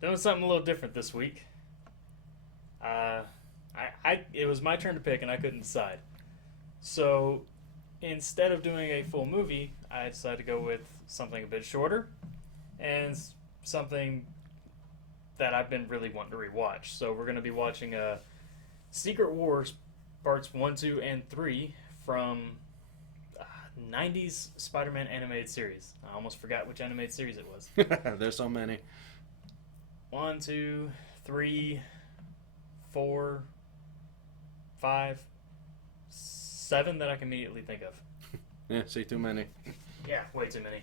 Doing something a little different this week. Uh, it was my turn to pick, and I couldn't decide. So instead of doing a full movie, I decided to go with something a bit shorter and something that I've been really wanting to rewatch. So we're going to be watching Secret Wars parts 1, 2, and 3 from 90s Spider-Man animated series. I almost forgot which animated series it was. There's so many. One, two, three, four, five, seven that I can immediately think of. Yeah, see, too many. Yeah, way too many.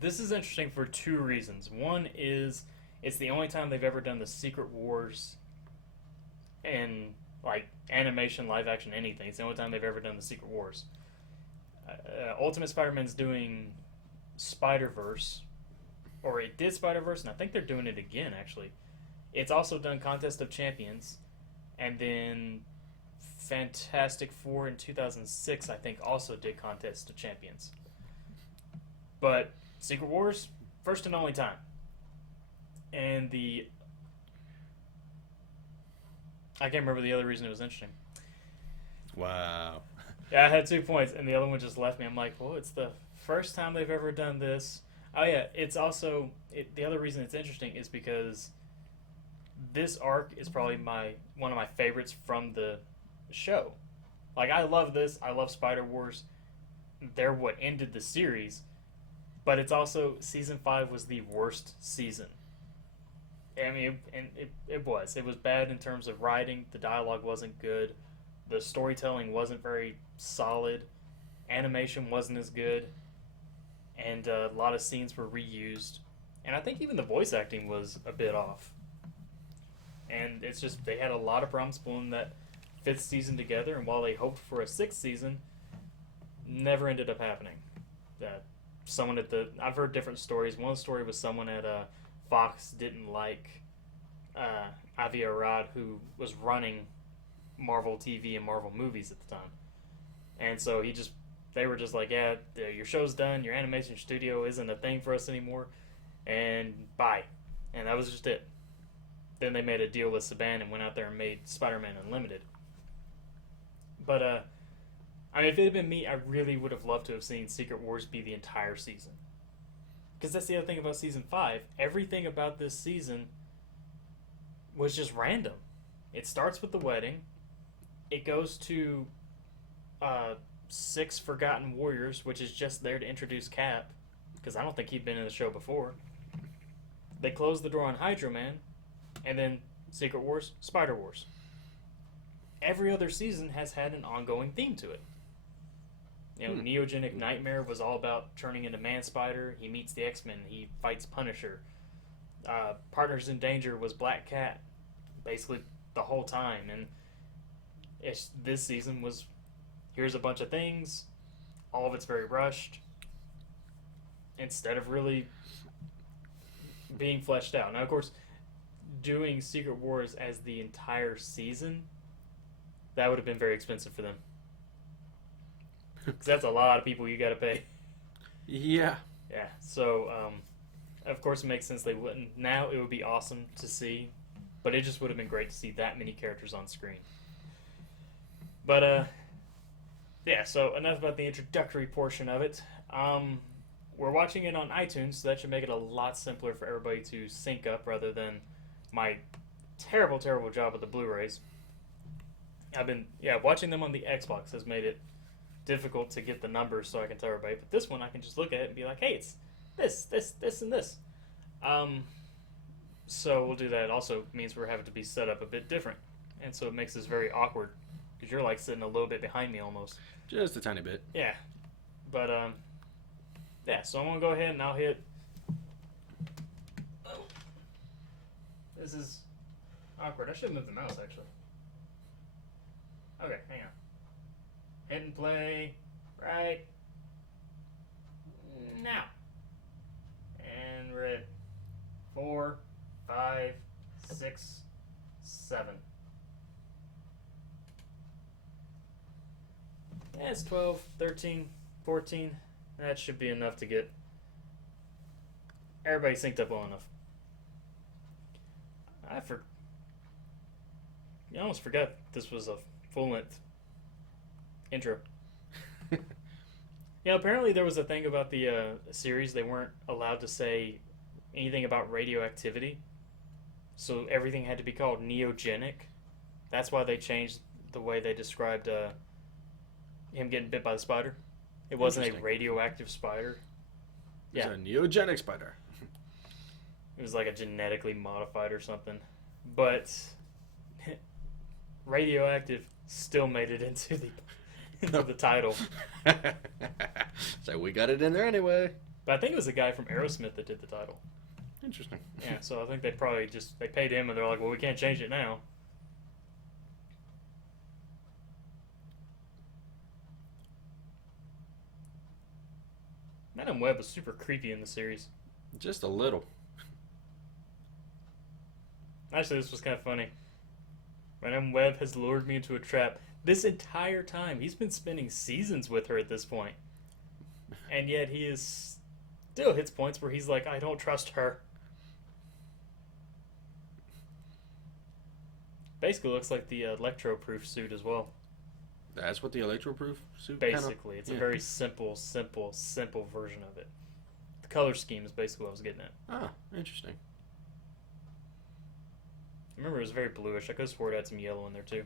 This is interesting for two reasons. One is it's the only time they've ever done the Secret Wars in like animation, live action, anything. It's the only time they've ever done the Secret Wars. Ultimate Spider-Man's doing Spider-Verse, or it did Spider-Verse, and I think they're doing it again, actually. It's also done Contest of Champions, and then Fantastic Four in 2006, I think, also did Contest of Champions. But Secret Wars, first and only time. And I can't remember the other reason it was interesting. Wow. Yeah, I had 2 points, and the other one just left me. I'm like, well, it's the first time they've ever done this. Oh, yeah, it's also... the other reason it's interesting is because this arc is probably one of my favorites from the show. Like, I love this. I love Spider Wars. They're what ended the series. But it's also... Season 5 was the worst season. I mean, it was. It was bad in terms of writing. The dialogue wasn't good. The storytelling wasn't very solid. Animation wasn't as good. And a lot of scenes were reused. And I think even the voice acting was a bit off. And it's just, they had a lot of problems pulling that 5th season together. And while they hoped for a 6th season, never ended up happening. I've heard different stories. One story was someone at Fox didn't like Avi Arad, who was running Marvel TV and Marvel movies at the time. And so they were just like, yeah, your show's done, your animation studio isn't a thing for us anymore, and bye. And that was just it. Then they made a deal with Saban and went out there and made Spider-Man Unlimited. But, I mean, if it had been me, I really would have loved to have seen Secret Wars be the entire season. Because that's the other thing about Season 5. Everything about this season was just random. It starts with the wedding. It goes to 6 Forgotten Warriors, which is just there to introduce Cap, because I don't think he'd been in the show before. They close the door on Hydro Man, and then Secret Wars, Spider Wars. Every other season has had an ongoing theme to it. You know, Neogenic Nightmare was all about turning into Man-Spider. He meets the X-Men. He fights Punisher. Partners in Danger was Black Cat, basically the whole time. And this season was, here's a bunch of things. All of it's very rushed. Instead of really being fleshed out. Now, of course, doing Secret Wars as the entire season, that would have been very expensive for them. Because that's a lot of people you got to pay. Yeah. Yeah, so, of course it makes sense they wouldn't. Now it would be awesome to see, but it just would have been great to see that many characters on screen. But, yeah, so enough about the introductory portion of it. We're watching it on iTunes, so that should make it a lot simpler for everybody to sync up rather than my terrible, terrible job with the Blu-rays. Watching them on the Xbox has made it difficult to get the numbers so I can tell everybody. But this one, I can just look at it and be like, hey, it's this, and this. So we'll do that. It also means we're having to be set up a bit different. And so it makes this very awkward. Because you're like sitting a little bit behind me almost. Just a tiny bit. Yeah. But, yeah, so I'm going to go ahead and I'll hit... Oh. This is awkward. I should move the mouse, actually. Okay, hang on. Hit and play right now. And we're at 4, 5, 6, 7. Yeah, it's 12, 13, 14. That should be enough to get everybody synced up well enough. I almost forgot this was a full-length intro. Yeah, apparently there was a thing about the series. They weren't allowed to say anything about radioactivity. So everything had to be called neogenic. That's why they changed the way they described him getting bit by the spider. It wasn't a radioactive spider. It's a neogenic spider. It was like a genetically modified or something. But radioactive still made it into the title. So we got it in there anyway. But I think it was the guy from Aerosmith that did the title. Interesting. Yeah, so I think they probably they paid him and they're like, well, we can't change it now. Madam Web was super creepy in the series. Just a little. Actually, this was kind of funny. Madam Web has lured me into a trap. This entire time, he's been spending seasons with her at this point. And yet he is still hits points where he's like, I don't trust her. Basically looks like the electro-proof suit as well. That's what the electro-proof suit Basically. It's a very simple version of it. The color scheme is basically what I was getting at. Ah, interesting. I remember it was very bluish. I could have swore it had some yellow in there too.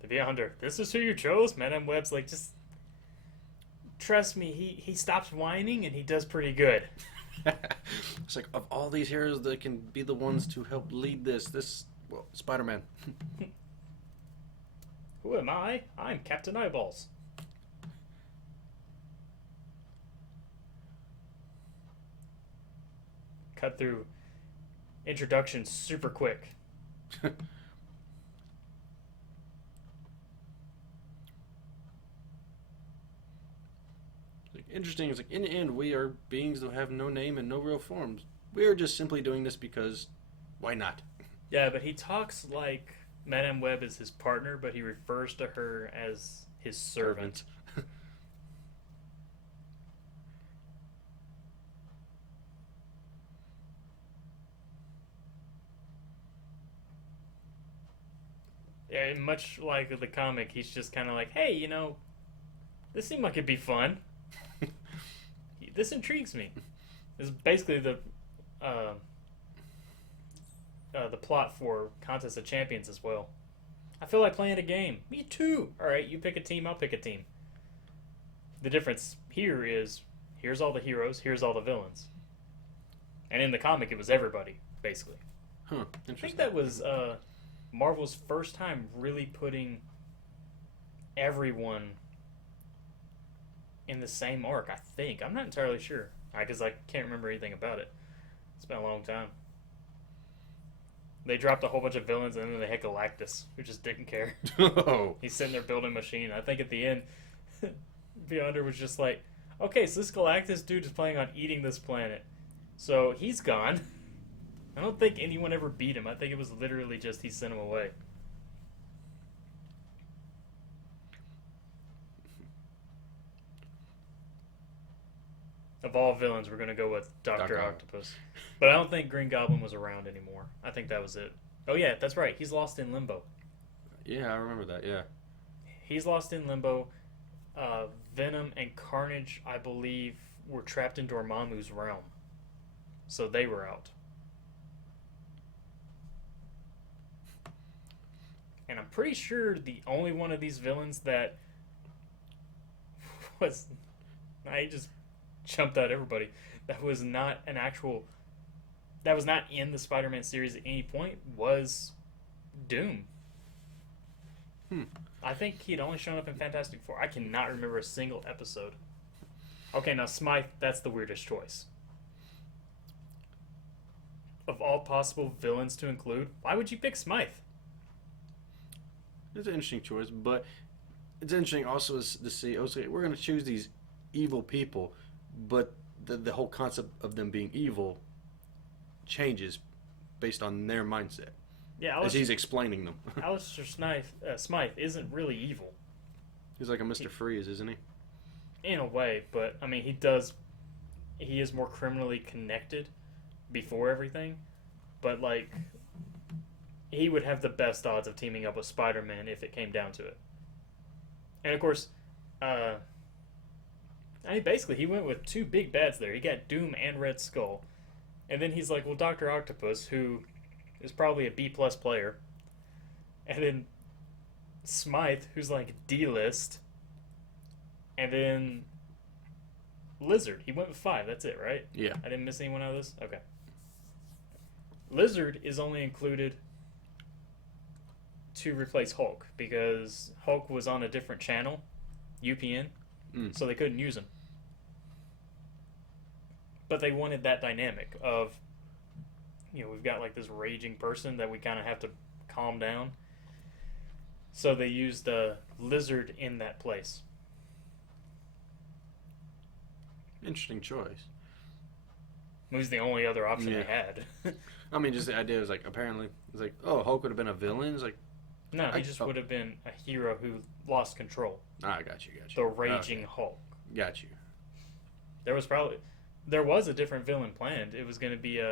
The Beyonder. This is who you chose? Madame Web's like, just trust me, he stops whining and he does pretty good. It's like, of all these heroes that can be the ones to help lead well, Spider-Man. Who am I? I'm Captain Eyeballs. Cut through introduction super quick. Interesting. It's like, in the end, we are beings that have no name and no real forms. We are just simply doing this because why not? Yeah, but he talks like Madame Web is his partner, but he refers to her as his servant. Yeah, much like the comic, he's just kind of like, hey, this seemed like it'd be fun. This intrigues me. This is basically the plot for Contest of Champions as well. I feel like playing a game. Me too. All right, you pick a team, I'll pick a team. The difference here is, here's all the heroes, here's all the villains. And in the comic, it was everybody, basically. Huh, interesting. I think that was Marvel's first time really putting everyone in the same arc, I think. I'm not entirely sure, because I can't remember anything about it. It's been a long time. They dropped a whole bunch of villains, and then they had Galactus, who just didn't care. Oh. He's sitting there building a machine. I think at the end, Beyonder was just like, okay, so this Galactus dude is planning on eating this planet. So he's gone. I don't think anyone ever beat him. I think it was literally just he sent him away. Of all villains, we're going to go with Dr. Octopus. But I don't think Green Goblin was around anymore. I think that was it. Oh, yeah, that's right. He's lost in Limbo. Yeah, I remember that, yeah. He's lost in Limbo. Venom and Carnage, I believe, were trapped in Dormammu's realm. So they were out. And I'm pretty sure the only one of these villains that was... I just jumped out everybody. That was not an actual... That was not in the Spider-Man series at any point was Doom. I think he'd only shown up in Fantastic Four. I cannot remember a single episode. Okay, now Smythe, that's the weirdest choice. Of all possible villains to include, why would you pick Smythe? It's an interesting choice, but it's interesting also to see, okay, we're going to choose these evil people, but the whole concept of them being evil changes based on their mindset. Yeah, as he's explaining them. Alistair Smythe isn't really evil. He's like a Mr. Freeze, isn't he? In a way, but I mean, he does he is more criminally connected before everything, but like he would have the best odds of teaming up with Spider-Man if it came down to it. And of course, I mean, basically, he went with two big bads there. He got Doom and Red Skull. And then he's like, well, Dr. Octopus, who is probably a B-plus player. And then Smythe, who's like D-list. And then Lizard. He went with 5. That's it, right? Yeah. I didn't miss anyone out of this? Okay. Lizard is only included to replace Hulk because Hulk was on a different channel, UPN, so they couldn't use him. But they wanted that dynamic of, we've got like this raging person that we kind of have to calm down. So they used Lizard in that place. Interesting choice. It was the only other option they had. I mean, just the idea was like, apparently, it's like, oh, Hulk would have been a villain. It's like, no, he just would have been a hero who lost control. Ah, got you. The raging Hulk. Got you. There was a different villain planned. It was going to be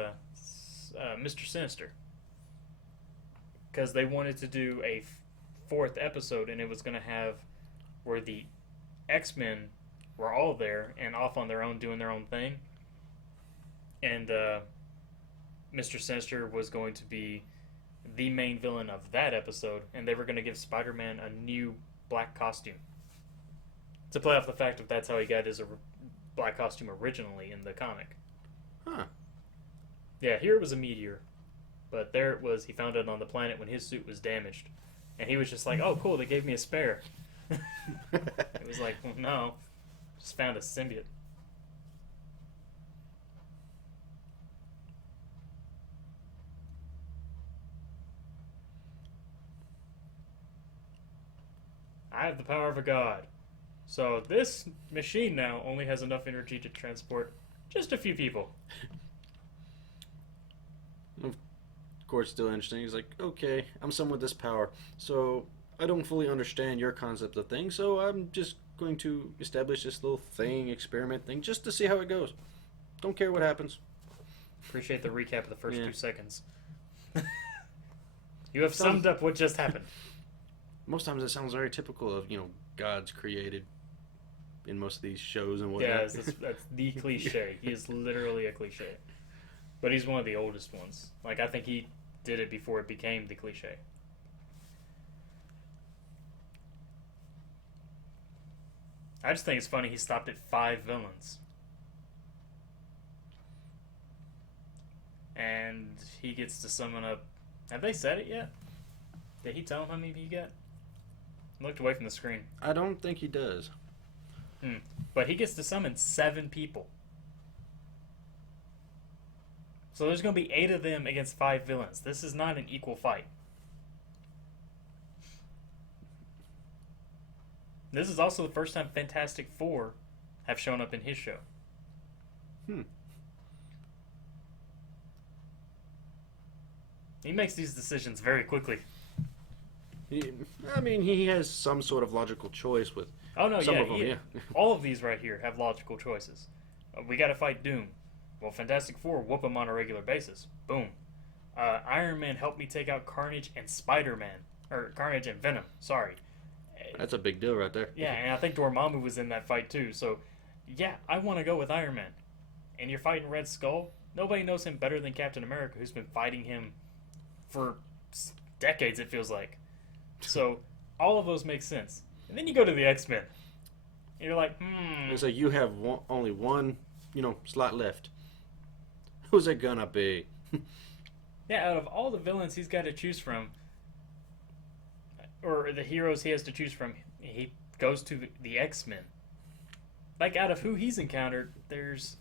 Mr. Sinister. Because they wanted to do a 4th episode, and it was going to have where the X-Men were all there and off on their own doing their own thing. And Mr. Sinister was going to be the main villain of that episode, and they were going to give Spider-Man a new black costume. To play off the fact that that's how he got his black costume originally in the comic. Huh. Yeah, here it was a meteor. But there it was, he found it on the planet when his suit was damaged. And he was just like, oh cool, they gave me a spare. It was like, well, no. Just found a symbiote. I have the power of a god. So this machine now only has enough energy to transport just a few people. Of course, still interesting. He's like, okay, I'm someone with this power, so I don't fully understand your concept of things, so I'm just going to establish this little experiment thing, just to see how it goes. Don't care what happens. Appreciate the recap of the first 2 seconds. You have summed up what just happened. Most times it sounds very typical of, gods created in most of these shows and whatnot. Yeah, that's the cliche. He is literally a cliche. But he's one of the oldest ones. Like, I think he did it before it became the cliche. I just think it's funny he stopped at 5 villains. And he gets to summon up... Have they said it yet? Did he tell him how many he got? I looked away from the screen. I don't think he does. But he gets to summon 7 people. So there's going to be 8 of them against 5 villains. This is not an equal fight. This is also the first time Fantastic Four have shown up in his show. He makes these decisions very quickly. He has some sort of logical choice with some of them, all of these right here have logical choices. We got to fight Doom. Well, Fantastic Four whoop him on a regular basis. Boom. Iron Man helped me take out Carnage and Spider-Man. Or Carnage and Venom, sorry. That's a big deal right there. Yeah, and I think Dormammu was in that fight too. So, yeah, I want to go with Iron Man. And you're fighting Red Skull. Nobody knows him better than Captain America, who's been fighting him for decades, it feels like. So, all of those make sense. And then you go to the X-Men. And you're like, It's like you have only one, slot left. Who's it gonna be? Yeah, out of all the villains he's got to choose from, or the heroes he has to choose from, he goes to the X-Men. Like, out of who he's encountered, there's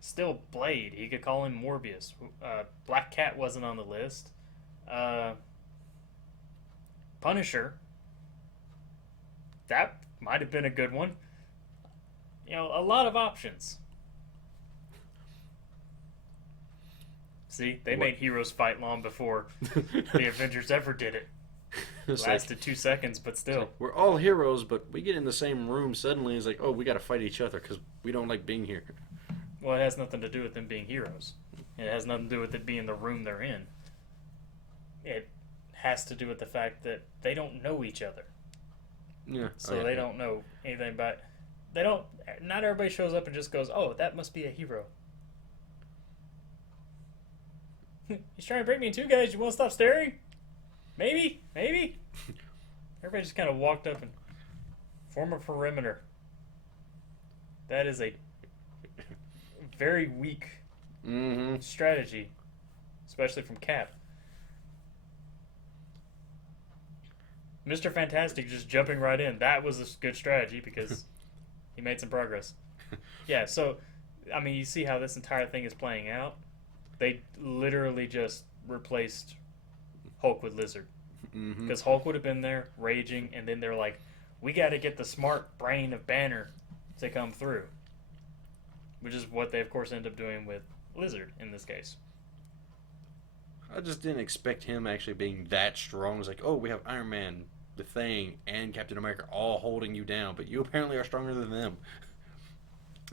still Blade. He could call him Morbius. Black Cat wasn't on the list. Punisher. That might have been a good one. A lot of options. See, they made heroes fight long before the Avengers ever did it. Lasted 2 seconds, but still. We're all heroes, but we get in the same room suddenly. It's like, oh, we got to fight each other because we don't like being here. Well, it has nothing to do with them being heroes. It has nothing to do with it being the room they're in. It has to do with the fact that they don't know each other. Yeah. So they don't know anything about. They don't. Not everybody shows up and just goes, "Oh, that must be a hero." He's trying to break me in two, guys. You want to stop staring? Maybe. Everybody just kind of walked up and form a perimeter. That is a very weak strategy, especially from Cap. Mr. Fantastic just jumping right in. That was a good strategy because he made some progress. Yeah, so, I mean, you see how this entire thing is playing out? They literally just replaced Hulk with Lizard. Because Hulk would have been there, raging, and then they're like, we got to get the smart brain of Banner to come through. Which is what they, of course, end up doing with Lizard in this case. I just didn't expect him actually being that strong. It's like, oh, we have Iron Man, the Thing, and Captain America all holding you down, but you apparently are stronger than them.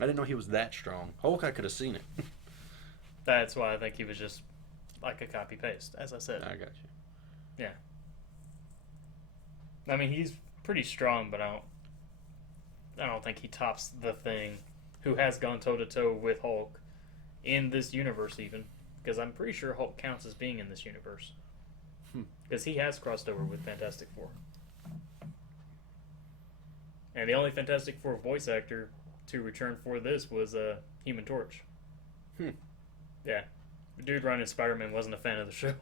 I didn't know he was that strong. Hulk, I could have seen it. That's why I think he was just like a copy-paste, as I said. I got you. Yeah. I mean, he's pretty strong, but I don't think he tops the Thing, who has gone toe-to-toe with Hulk in this universe even. Because I'm pretty sure Hulk counts as being in this universe. Because he has crossed over with Fantastic Four. And the only Fantastic Four voice actor to return for this was Human Torch. Yeah. The dude running Spiderman wasn't a fan of the show.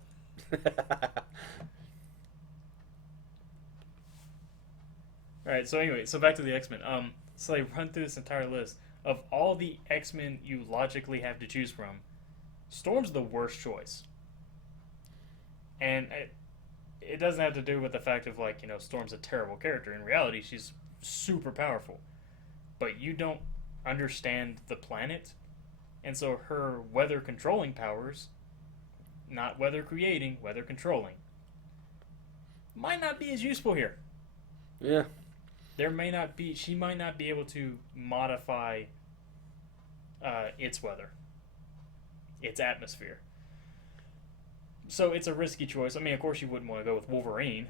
Alright, so anyway, so back to the X-Men. So they run through this entire list. Of all the X-Men you logically have to choose from, Storm's the worst choice. And it doesn't have to do with the fact of, like, you know, Storm's a terrible character. In reality, she's super powerful. But you don't understand the planet. And so her weather controlling powers, not weather creating, weather controlling, might not be as useful here. Yeah. She might not be able to modify its weather. Its atmosphere. So it's a risky choice. I mean, of course you wouldn't want to go with Wolverine.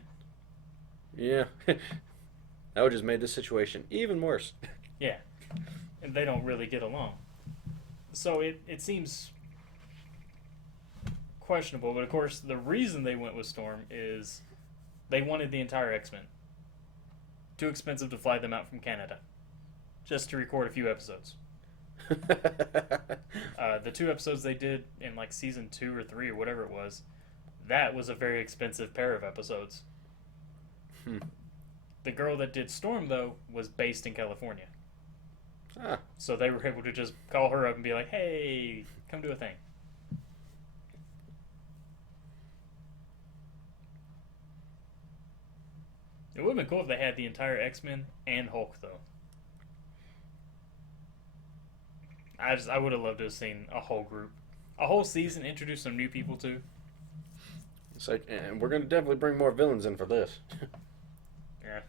Yeah. That would just made the situation even worse. Yeah. And they don't really get along. So it seems questionable, but of course the reason they went with Storm is they wanted the entire X-Men. Too expensive to fly them out from Canada. Just to record a few episodes. The 2 episodes they did in like season 2 or 3 or whatever it was, that was a very expensive pair of episodes. The girl that did Storm, though, was based in California. So they were able to just call her up and be like, hey, come do a thing. It would have been cool if they had the entire X-Men and Hulk, though. I would have loved to have seen a whole group. A whole season, introduce some new people, too. It's like, and we're going to definitely bring more villains in for this. Yeah.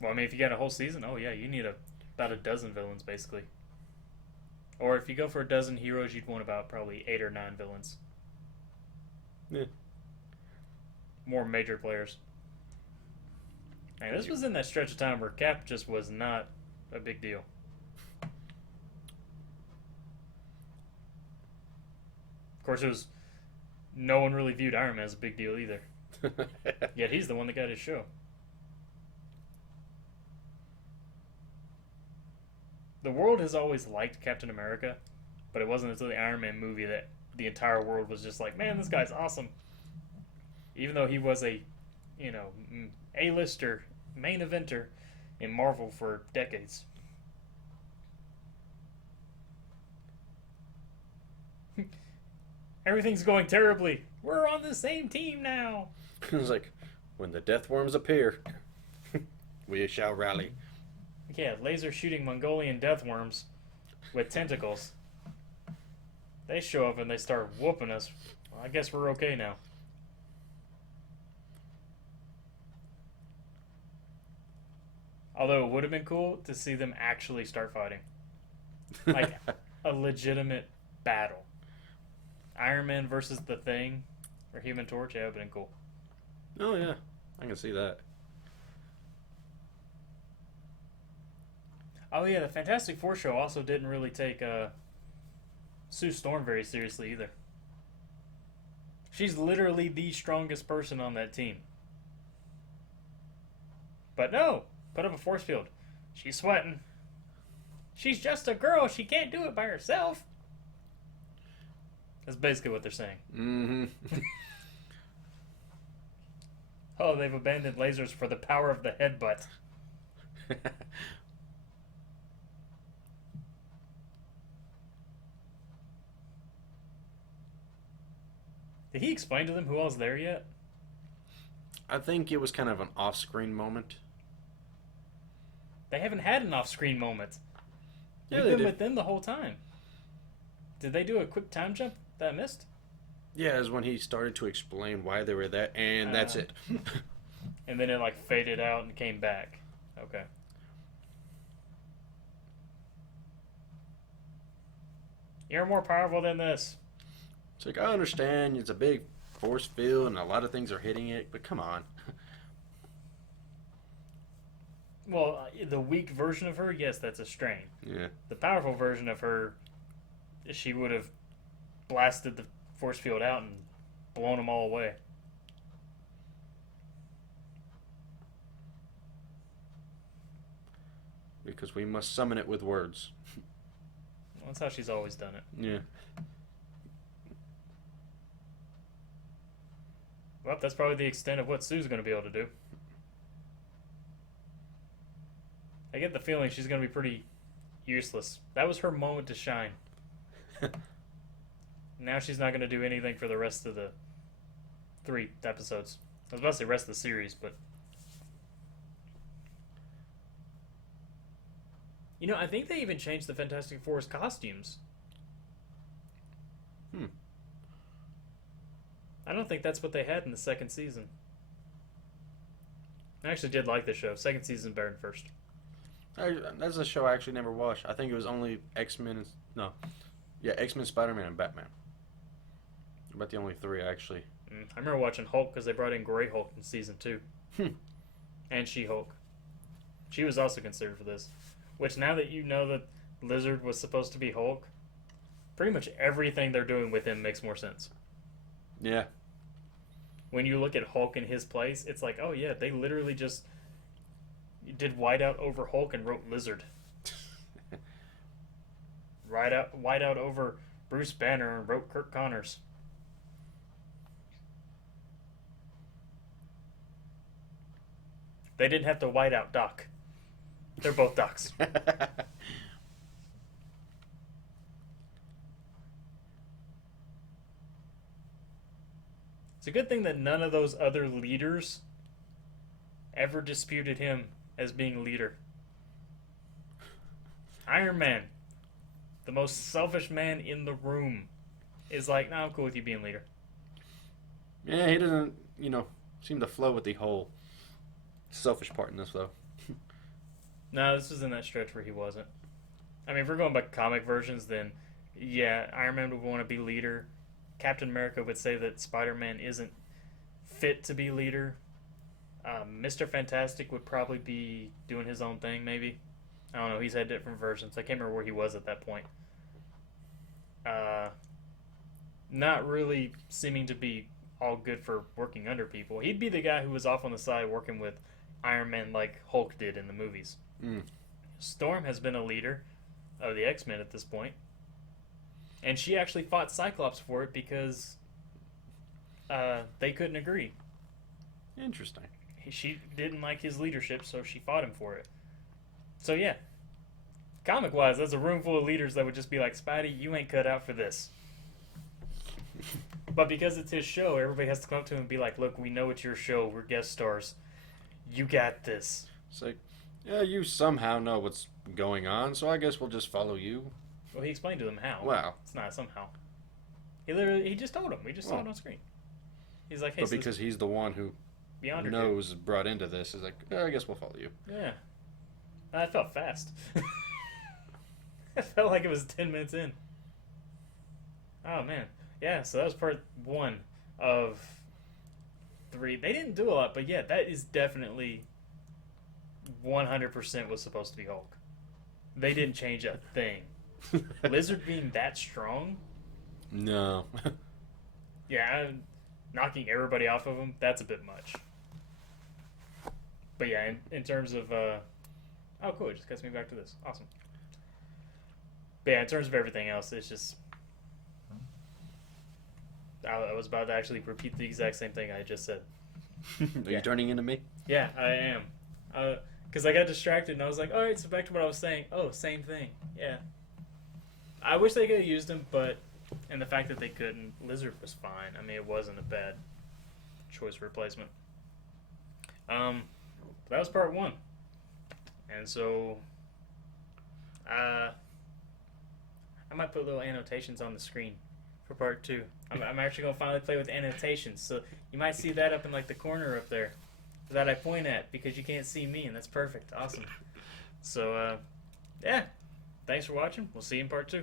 Well, I mean, if you got a whole season, oh yeah, you need about a dozen villains, basically. Or if you go for a dozen heroes, you'd want about probably 8 or 9 villains. Yeah. More major players. And this was in that stretch of time where Cap just was not a big deal. Of course, it was no one really viewed Iron Man as a big deal either. Yet he's the one that got his show. The world has always liked Captain America, but it wasn't until the Iron Man movie that the entire world was just like, man, this guy's awesome. Even though he was a, you know, A-lister, main eventer in Marvel for decades. Everything's going terribly. We're on the same team now. It's like, when the death worms appear, we shall rally. Yeah, laser shooting Mongolian death worms with tentacles. They show up and they start whooping us. Well, I guess we're okay now. Although it would have been cool to see them actually start fighting. Like a legitimate battle. Iron Man versus the Thing or Human Torch, yeah, that would have been cool. Oh yeah, I can see that. Oh yeah, the Fantastic Four show also didn't really take Sue Storm very seriously either. She's literally the strongest person on that team. But no, put up a force field. She's sweating. She's just a girl. She can't do it by herself. That's basically what they're saying. Mm-hmm. Oh, they've abandoned lasers for the power of the headbutt. Did he explain to them who all's there yet? I think it was kind of an off-screen moment. They haven't had an off-screen moment. Yeah, We've they been did. with them the whole time. Did they do a quick time jump that I missed? Yeah, is when he started to explain why they were there, and that's it. And then it like faded out and came back. Okay. You're more powerful than this. It's like, I understand it's a big force field and a lot of things are hitting it, but come on. Well, the weak version of her, yes, that's a strain. Yeah. The powerful version of her, she would have blasted the force field out and blown them all away. Because we must summon it with words. Well, that's how she's always done it. Yeah. Well, that's probably the extent of what Sue's going to be able to do. I get the feeling she's going to be pretty useless. That was her moment to shine. Now she's not going to do anything for the rest of the 3 episodes. I was about to say rest of the series, but... You know, I think they even changed the Fantastic Four's costumes. I don't think that's what they had in the second season. I actually did like the show. Second season better than first. That's a show I actually never watched. I think it was only X-Men. No. Yeah, X-Men, Spiderman, and Batman. About the only 3, actually. I remember watching Hulk because they brought in Grey Hulk in season 2. And She-Hulk. She was also considered for this. Which, now that you know that Lizard was supposed to be Hulk, pretty much everything they're doing with him makes more sense. Yeah. When you look at Hulk in his place, it's like, oh yeah, they literally just did whiteout over Hulk and wrote Lizard. Whiteout over Bruce Banner and wrote Kirk Connors. They didn't have to white out Doc. They're both Docs. It's a good thing that none of those other leaders ever disputed him as being leader. Iron Man, the most selfish man in the room, is like, nah, I'm cool with you being leader. Yeah, he doesn't, seem to flow with the whole selfish part in this, though. No, this was in that stretch where he wasn't. I mean, if we're going by comic versions, then yeah, Iron Man would want to be leader. Captain America would say that Spider-Man isn't fit to be leader. Mr. Fantastic would probably be doing his own thing, maybe. I don't know. He's had different versions. I can't remember where he was at that point. Not really seeming to be all good for working under people. He'd be the guy who was off on the side working with Iron Man like Hulk did in the movies. Storm has been a leader of the X-Men at this point. And she actually fought Cyclops for it because they couldn't agree. Interesting. She didn't like his leadership, so she fought him for it. So yeah, comic-wise, there's a room full of leaders that would just be like, Spidey, you ain't cut out for this. But because it's his show, everybody has to come up to him and be like, look, we know it's your show. We're guest stars. You got this. It's like, yeah, you somehow know what's going on, so I guess we'll just follow you. Well, he explained to them how. Wow. It's not somehow. He just told them. We just saw it on screen. He's like, hey, But because he's the one who knows brought into this, is like, yeah, I guess we'll follow you. Yeah. I felt fast. I felt like it was 10 minutes in. Oh man, yeah. So that was part 1 of 3. They didn't do a lot, but yeah, that is definitely 100% was supposed to be Hulk. They didn't change a thing. Lizard being that strong, No. yeah, knocking everybody off of him, that's a bit much. But yeah, in terms of, oh cool, it just gets me back to this. Awesome. But yeah, in terms of everything else, it's just, I was about to actually repeat the exact same thing I just said. Are you turning into me? Yeah, I am. Because I got distracted and I was like, all right, so back to what I was saying. Oh, same thing. Yeah. I wish they could have used him, but, and the fact that they couldn't, Lizard was fine. I mean, it wasn't a bad choice replacement. That was part 1. And so, I might put little annotations on the screen for part 2. I'm actually going to finally play with annotations. So you might see that up in like the corner up there that I point at because you can't see me, and that's perfect. Awesome. So, yeah. Thanks for watching. We'll see you in part 2.